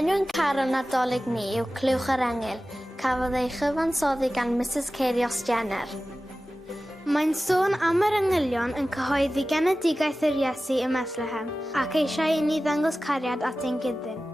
Enw'n car yn Nadolig ni yw Clywch yr Engil, cafodd ei chyfansoddi gan Mrs Ceirios Jenner. Mae'n sôn am yr anghelion yn cyhoeddi genedigaeth yr Iesu ym Methlehem ac eisiau i ni ddangos cariad at ein gyddyn.